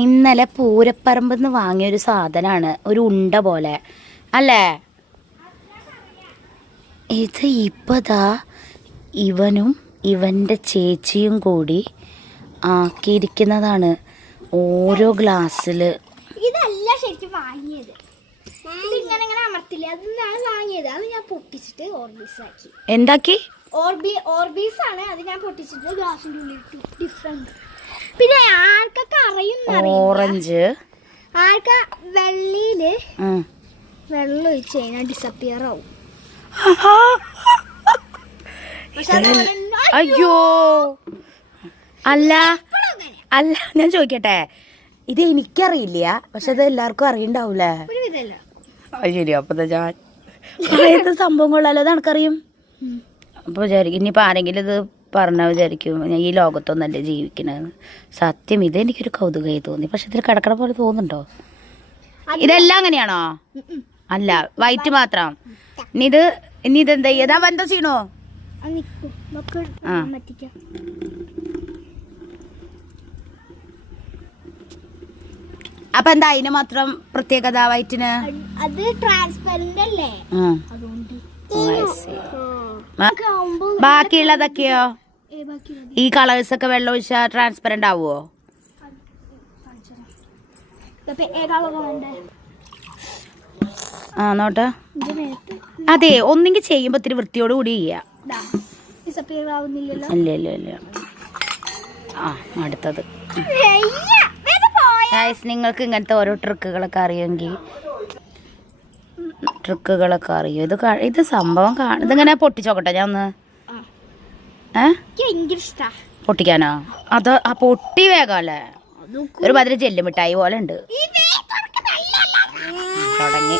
ഇന്നലെ പൂരപ്പറമ്പെന്ന് വാങ്ങിയൊരു സാധനമാണ്, ഒരു ഉണ്ട പോലെ അല്ലേ ഇത്. ഇപ്പതാ ഇവനും ഇവൻ്റെ ചേച്ചിയും കൂടി ആക്കിയിരിക്കുന്നതാണ് ഓരോ ഗ്ലാസ്സിൽ. ഇതല്ല ശരിക്കും വാങ്ങിയത്, ഇങ്ങനെ അമർത്തില്ല, അതാണ് വാങ്ങിയത്. അത് ഞാൻ പൊട്ടിച്ചിട്ട് ഓർബീസ് ആക്കി. എന്താക്കി? ഓർബീസ് ആണ്, അത് ഞാൻ പൊട്ടിച്ചിട്ട് ഗ്ലാസിന്റെ ഉള്ളിൽ ഡിഫറെന്റ്. പിന്നെ ആൾക്കൊക്കെ അറിയുന്ന ഓറഞ്ച് ആൾക്കാ വെള്ളിയില് വെള്ളം ഒഴിച്ച് കഴിഞ്ഞാൽ ഡിസപ്പിയർ ആവും. അയ്യോ അല്ല അല്ല, ഞാൻ ചോദിക്കട്ടെ, ഇത് എനിക്കറിയില്ല, പക്ഷെ അത് എല്ലാവർക്കും അറിയണ്ടാവൂലേ? അത് ശരി. അപ്പൊ ഞാൻ ഏത് സംഭവം കൊള്ളാലോ, അത് എനിക്കറിയും. അപ്പൊ വിചാരിക്കും ഇനിയിപ്പോ ആരെങ്കിലും ഇത് പറഞ്ഞാൽ വിചാരിക്കും ഞാൻ ഈ ലോകത്തൊന്നല്ലേ ജീവിക്കണത്. സത്യം ഇതെനിക്കൊരു കൗതുകമായി തോന്നി, പക്ഷെ ഇതിൽ കിടക്കണ പോലെ തോന്നുന്നുണ്ടോ? ഇതെല്ലാം അങ്ങനെയാണോ? അല്ല, വൈറ്റ് മാത്രം. ഇനി ഇതെന്താ ചെയ്യതാ? എന്താ ചെയ്യണോ? അപ്പൊ എന്താ അതിന് മാത്രം പ്രത്യേകത വൈറ്റിന്? അത് ട്രാൻസ്പെറന്റ് അല്ലേ, അതുകൊണ്ട്. ബാക്കിയുള്ളതൊക്കെയോ? ഈ കളേഴ്സ് ഒക്കെ വെള്ളം ഒഴിച്ചാൽ ട്രാൻസ്പെറന്റ് ആവുമോ? ആ നോട്ടെ. അതെ, ഒന്നെങ്കിൽ ചെയ്യുമ്പോ ഇത്തിരി വൃത്തിയോട് കൂടി ചെയ്യാം. ഇല്ല ഇല്ല ഇല്ല. ആ അടുത്തത്. നിങ്ങൾക്ക് ഇങ്ങനത്തെ ഓരോ ട്രിക്കുകളൊക്കെ അറിയുമെങ്കിൽ ഇത് സംഭവം ഇതിങ്ങനെ പൊട്ടിച്ചോക്കട്ടെ ഞാൻ ഒന്ന്. പൊട്ടിക്കാനോ? അത് ആ പൊട്ടി വേഗമല്ലേ, ഒരു മാതിരി ജെല്ല് മിഠായി പോലെ ഉണ്ട്. തുടങ്ങി.